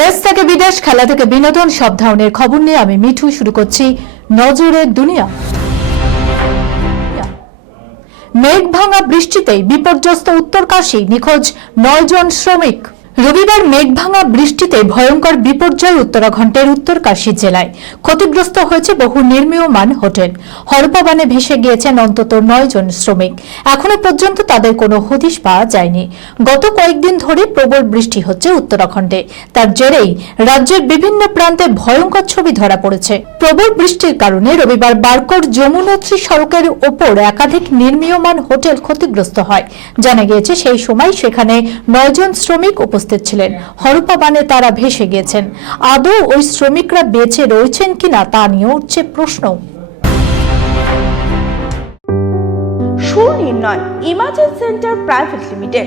দেশ থেকে বিদেশ, খেলা থেকে বিনোদন, সব ধরনের খবর নিয়ে আমি মিঠু শুরু করছি নজরের দুনিয়া। মেঘ ভাঙা বৃষ্টিতেই বিপর্যস্ত উত্তরকাশী নিখোঁজ নয় জন শ্রমিক। রবিবার মেঘভাঙা বৃষ্টিতে ভয়ঙ্কর বিপর্যয় উত্তরাখণ্ডের উত্তরকাশী জেলায়। ক্ষতিগ্রস্ত হয়েছে বহু নির্মীয়মান হোটেল। হরপাবানে ভেসে গিয়েছেন অন্তত নয় জন শ্রমিক। এখনও পর্যন্ত তাদের কোনো হদিশ পাওয়া যায়নি। গত কয়েকদিন ধরে প্রবল বৃষ্টি হচ্ছে উত্তরাখণ্ডে। তার জেরেই রাজ্যের বিভিন্ন প্রান্তে ভয়ঙ্কর ছবি ধরা পড়েছে। প্রবল বৃষ্টির কারণে রবিবার বারকর যমুনোত্রী সড়কের ওপর একাধিক নির্মীয়মান হোটেল ক্ষতিগ্রস্ত হয়। জানা গিয়েছে, সেই সময় সেখানে নয়জন শ্রমিক উপস্থিত ছিলেন। হরপাবানে তারা ভেসে গিয়েছেন। আদৌ ওই শ্রমিকরা বেঁচে রয়েছেন কিনা তা নিয়ে উঠছে প্রশ্ন। Sunirnoy emergency centre private limited.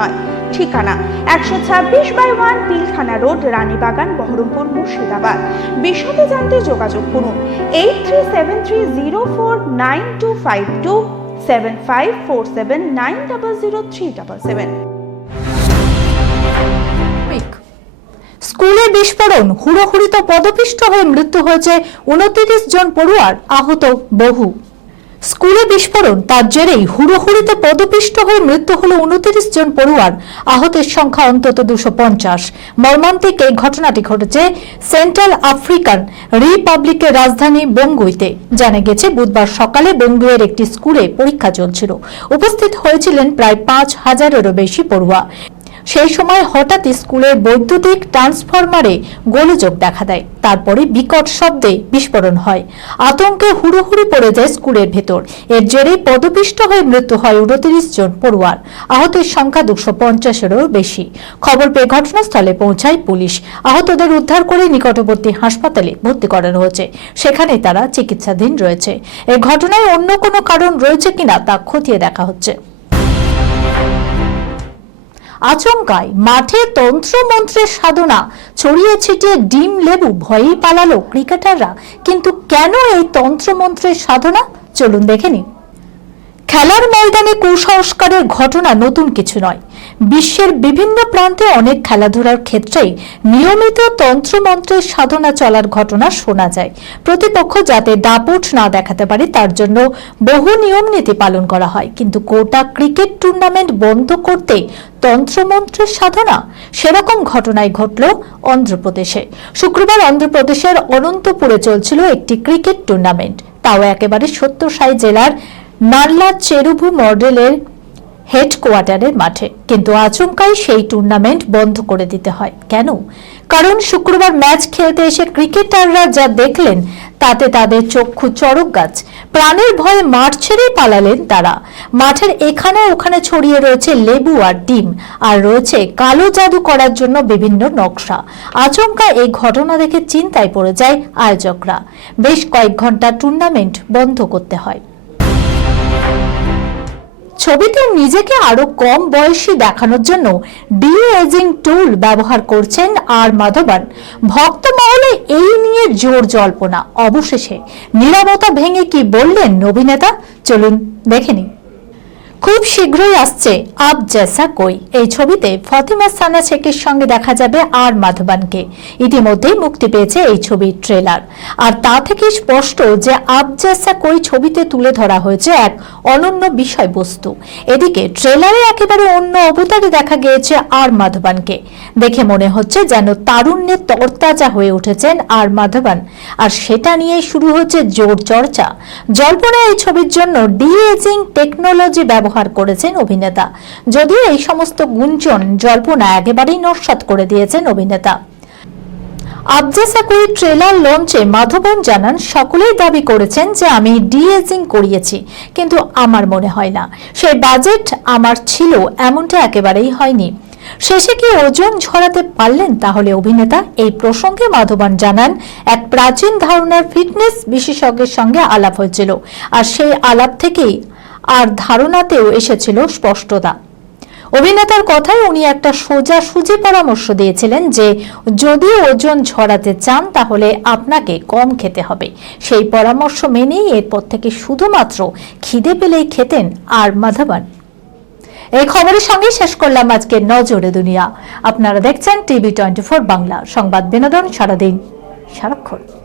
সুনির্ণয় ঠিকানা একশো ছাব্বিশ by one Pilkhana road, Ranibagan, Baharampur, Murshidabad. বিশদে জানতে যোগাযোগ করুন eight three seven three zero four nine two five two seven five four seven nine double zero three double seven. স্কুলে বিস্ফোরণ, হুড়োহুড়িতে পদপিষ্ট হয়ে মৃত্যু হয়েছে উনত্রিশ জন পড়ুয়ার, আহত বহু। স্কুলে বিস্ফোরণ, তার জেরেই হুড়োহুড়িতে পদপিষ্ট হয়ে মৃত্যু হল উনত্রিশ জন পড়ুয়ার। আহতের সংখ্যা অন্তত দুশো পঞ্চাশ। মর্মান্তিক এই ঘটনাটি ঘটেছে সেন্ট্রাল আফ্রিকান রিপাবলিকের রাজধানী বঙ্গুইতে। জানা গেছে, বুধবার সকালে বঙ্গুয়ের একটি স্কুলে পরীক্ষা চলছিল। উপস্থিত হয়েছিলেন প্রায় পাঁচ হাজারেরও বেশি পড়ুয়া। সেই সময় হঠাৎ স্কুলের বৈদ্যুতিক ট্রান্সফরমারে গোলযোগ দেখা দেয়। তারপরে বিকট শব্দে বিস্ফোরণ হয়। আতঙ্কে হুড়োহুড়ি পড়ে যায় স্কুলের ভেতর। এর জেরে পদপিষ্ট হয়ে মৃত্যু হয় উনত্রিশ জন পড়ুয়ার। আহতের সংখ্যা দুশো পঞ্চাশেরও বেশি। খবর পেয়ে ঘটনাস্থলে পৌঁছায় পুলিশ। আহতদের উদ্ধার করে নিকটবর্তী হাসপাতালে ভর্তি করানো হয়েছে। সেখানে তারা চিকিৎসাধীন রয়েছে। এ ঘটনায় অন্য কোনো কারণ রয়েছে কিনা তা খতিয়ে দেখা হচ্ছে। আচমকায় মাঠে তন্ত্রমন্ত্রের সাধনা। ছড়িয়ে ছিটিয়ে ডিম, লেবু ভয়েই পালালো ক্রিকেটাররা। কিন্তু কেন এই তন্ত্রমন্ত্রের সাধনা? চলুন দেখে নিন। খেলার ময়দানে কুসংস্কারের ঘটনা নতুন কিছু নয়। বিশ্বের বিভিন্ন প্রান্তে অনেক খেলাধুলার ক্ষেত্রেই নিয়মিত তন্ত্রমন্ত্রের সাধনা চলার ঘটনা শোনা যায়। প্রতিপক্ষ যাতে দাপট না দেখাতে পারে, তার জন্য বহু নিয়ম নীতি পালন করা হয়। কিন্তু গোটা ক্রিকেট টুর্নামেন্ট বন্ধ করতে তন্ত্রমন্ত্রের সাধনা? সেরকম ঘটনায় ঘটল অন্ধ্রপ্রদেশে। শুক্রবার অন্ধ্রপ্রদেশের অনন্তপুরে চলছিল একটি ক্রিকেট টুর্নামেন্ট। তাও একেবারে সত্যসাই জেলার নাল্লা চেরুভু মডেলের হেডকোয়ার্টারের মাঠে। কিন্তু আচমকাই সেই টুর্নামেন্ট বন্ধ করে দিতে হয়। কেন? কারণ শুক্রবার ম্যাচ খেলতে এসে ক্রিকেটাররা যা দেখলেন, তাতে তাদের চক্ষু চড়ক গাছ। প্রাণের ভয়ে মাঠ ছেড়ে পালালেন তারা। মাঠের এখানে ওখানে ছড়িয়ে রয়েছে লেবু আর ডিম, আর রয়েছে কালো জাদু করার জন্য বিভিন্ন নকশা। আচমকা এই ঘটনা দেখে চিন্তায় পড়ে যায় আয়োজকরা। বেশ কয়েক ঘণ্টা টুর্নামেন্ট বন্ধ করতে হয়। ছবিতে নিজেকে আরও কম বয়সী দেখানোর জন্য ডি এজিং টুল ব্যবহার করছেন আর মাধবন। ভক্ত মহলে এই নিয়ে জোর জল্পনা, অবশেষে। নিরবতা ভেঙে কি বললেন অভিনেতা? চলুন দেখে নিই। খুব শীঘ্রই আসছে আপ জেসা কই। এই ছবিতে ফতিমা সানা শেখের সঙ্গে দেখা যাবে আর মাধবানকে। ইতিমধ্যেই মুক্তি পেয়েছে এই ছবির ট্রেলার। আর তা থেকে স্পষ্ট যে আপ জেসা কই ছবিতে তুলে ধরা হয়েছে এক অনন্য বিষয়বস্তু। এদিকে ট্রেলারে একেবারে অন্য অবতারে দেখা গিয়েছে আর মাধবানকে। দেখে মনে হচ্ছে যেন তারুণ্যে তরতাজা হয়ে উঠেছেন আর মাধবান। আর সেটা নিয়েই শুরু হচ্ছে জোর চর্চা। জল্পনা এই ছবির জন্য ডিএজিং টেকনোলজি ব্যবহার করেছেন অভিনেতা। যদিও এই সমস্ত গুঞ্জন জল্পনা একেবারেই নস্বাত করে দিয়েছেন অভিনেতা। আবজাসাকুরি ট্রেলার লঞ্চে মাধবন জানান, সকলেই দাবি করেছেন যে আমি ডিএজিং করিয়েছি, কিন্তু আমার মনে হয় না। সেই বাজেট আমার ছিল, এমনটা একেবারেই হয়নি। শেষে কি ওজন ঝরাতে পারলেন তাহলে অভিনেতা? এই প্রসঙ্গে মাধবান জানান, এক প্রাচীন ধারণার ফিটনেস বিশেষজ্ঞের সঙ্গে আলাপ হয়েছিল, আর সেই আলাপ থেকেই আর ধারণাতেও এসেছিল স্পষ্টতা। অভিনেতার কথায় উনি একটা সোজা সুজি পরামর্শ দিয়েছিলেন যে, যদি ওজন ঝরাতে চান তাহলে আপনাকে কম খেতে হবে। সেই পরামর্শ মেনেই এরপর থেকে শুধুমাত্র খিদে পেলেই খেতেন আর মাধবান। এই খবরের সঙ্গে শেষ করলাম আজকের নজরে দুনিয়া। আপনারা দেখছেন টিভি টোয়েন্টি ফোর বাংলা। সংবাদ বিনোদন সারাদিন। সারাক্ষণ।